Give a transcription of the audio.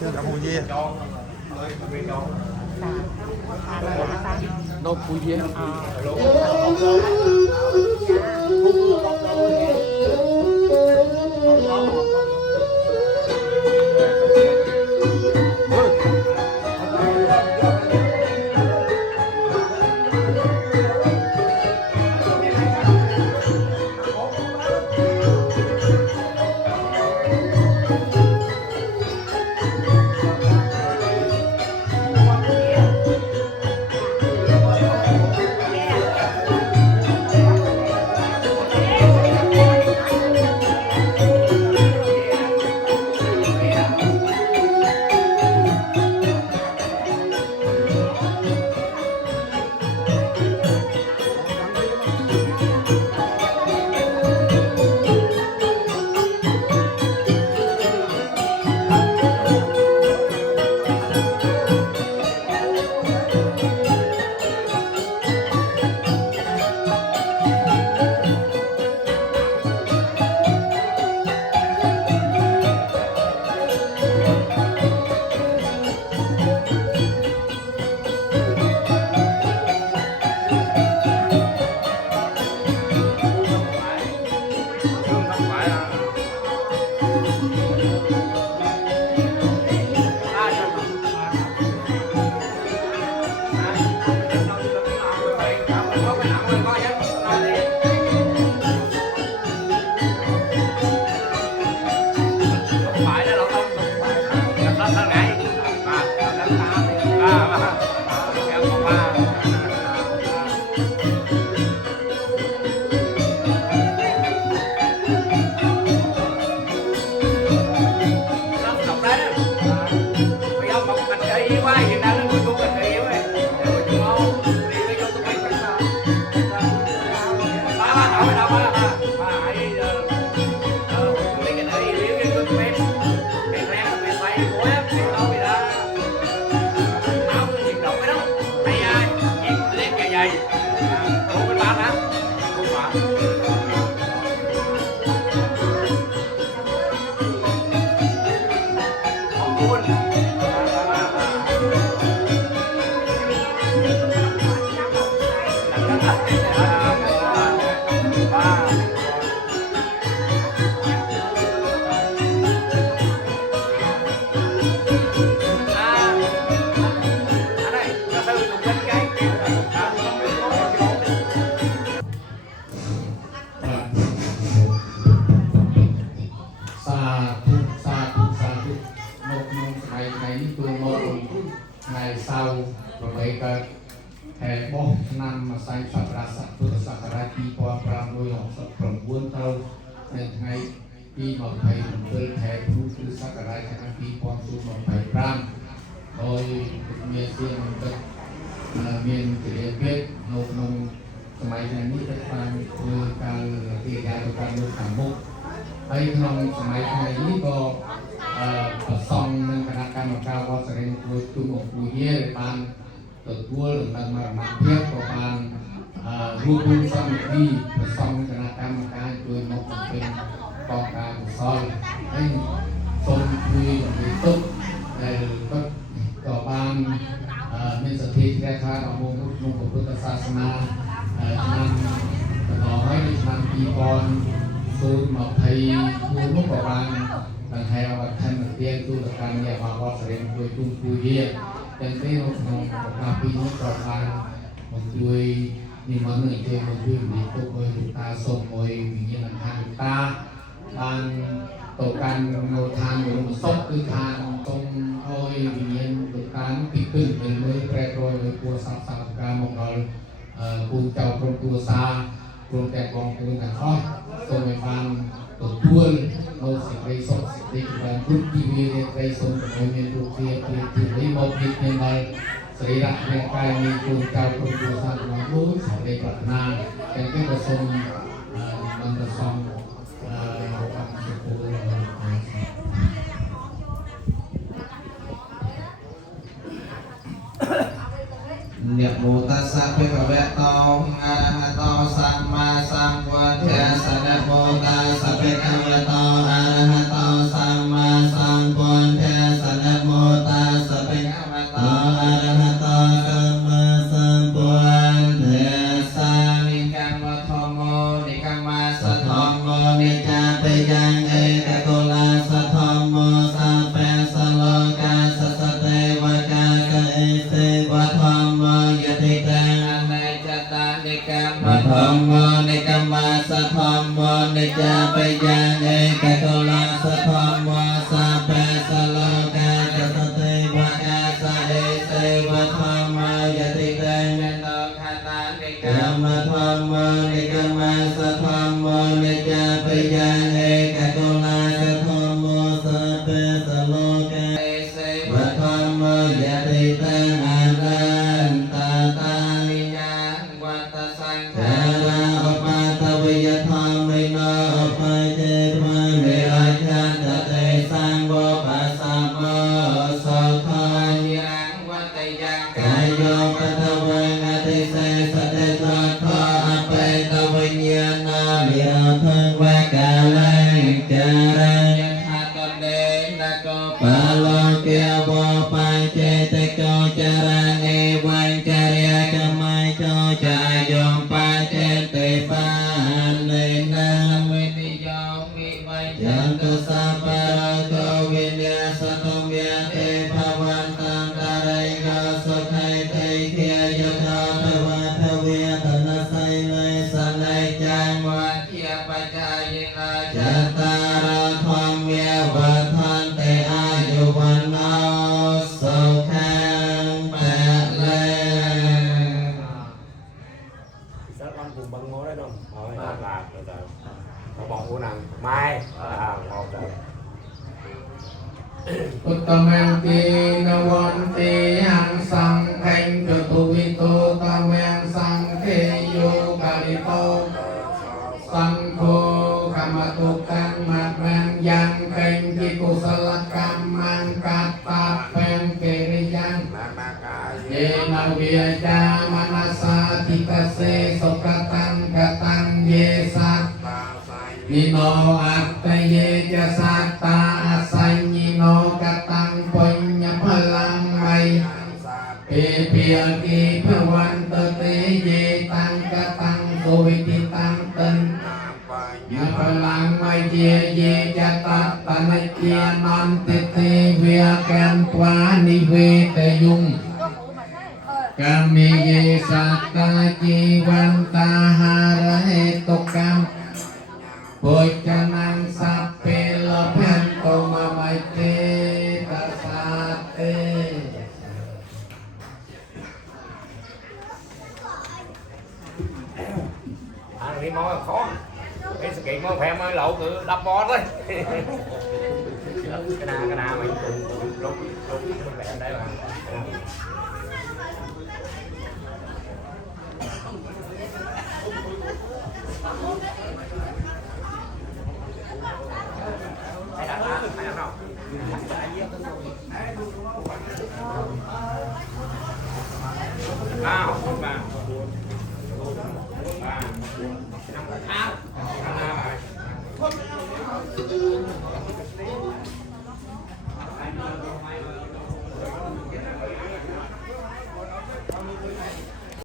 Chưa đã mùi gì đâu cùi gì ngày sau và mấy cái hè bom năm mà sai sắp ra sắp phước sắp ra chi qua pram đôi học sắp from buôn thâu nên ngày khi mà thầy tôi hè phú sư sắp ra cho khi qua su mà thầy pram rồi miền xiên đất miền cái biết nông nông sớm này tất cả người càng thì càng càng được cảm mục hay nông sớm này có xong nênคณะกรรมการวัดแสดงตัวตุ้มปุยเย่ban tertua dan marmatiak kepan rukun samiti xongคณะกรรมการช่วยมอบเป็นกองการสอนให้ทรงคุยมีตุ๊กก็ต่อบ้านมีสถิติแก่ข้าเราโมงนุ่งพุทธศาสนานำต่อให้นำปีกรสูตรมาไทยดูนุกบาลdan hai awak kan tiang tu tekan ya bawa sering tu tunggu dia dan saya nak tapi ni perkara menjual ni mana je menjual ni tu koi kita somoi ni nak kita dan tokan notan yang sok tu kan tong koi ni tokan pikir dengan perkara kuah sab kan menggal pun jauh pun kuasa pun tekong pun nak somoi ban tuan mau sekali sok sekali dan bukti milik reson kemudian bukti bukti mau bukti mal serirak yang kami pun kau pun dosa mampu sampai pernah dan kita som mendesom niệm mô tát sa phê khẩu vẹn to a to samma sambuddhassa nam mô tát sa phê khẩu vẹn to กลาสะธรรมวาสาเปสโลกาจตติภะกาสะเอเสวะธรรมายติเตเมโนคาตานิกามะธรรมนิกามาสะธรรมนิจาปิยาเอกกลาสะธรรมสาเปสโลกาเอเสวะธรรมยติเตอารันตาตานิยังวัตสังฆาราอุปาทวิยธรรมโนอุปาเจตวะเวราชันตเตสังโฆปัสสะโมโสทานิรังวัตยังกายโยปัทวังอติเสสเตสะทออเปตวิญญาณามิราทังวะกาลังจารังยถาตเดนะโกปะโลเกวะปัญเจตโกจารังเอวังจาริยกรรมัยโกจายมปัญเจติปานเนนะเวนิโยมิวัยจันตุสัพพะโกวิญญาสตุมยเตภวันตังตาริยโกสุขัยเตเทียยถาภวะทเวทนาไสเลยสลายจังวัฏเทียปัจจายนาจัตตารธรรมเยวัฏันเตอายุวันโนสุขังปะเล Rất con cùng bằng ngố đấy không? Rồi, là nó bỏ cô nàng mai một rồi. อุตตมังตีนวันตีหังสังเพ็งจตุวิโตตมังสังเทโยกาลิโตสังโฆขมตุกังมัดมังยังเพ็งกิกุสลกรรมังกัตตาเพ็งเกริยังเยนาเวียจามนัสสาติกเสสุกตังกตังเยสัตนิโนอัตตเยจะสัตตาอาศัยนิโนกตังปุญญพลังไมเปเปียกีพวันตเตเยตังกตังโสวิติตังตันยพลังไมเยเยจะตัตตนเจียนันติเตเวียแกนปวานิเวตยุงกามิเยสัตตาจีวันตาหาระเหตุกรรมปุจจานังสัพเพโลภันโตมาไมเตตัสสะเต Ăn đi món là khó. Cái sự kiện món phèm mới lẩu cứ đập bò thôi. Cái nào mày lúc phèm đấy mà. Hãy đặt không? Nào, vào. Thao.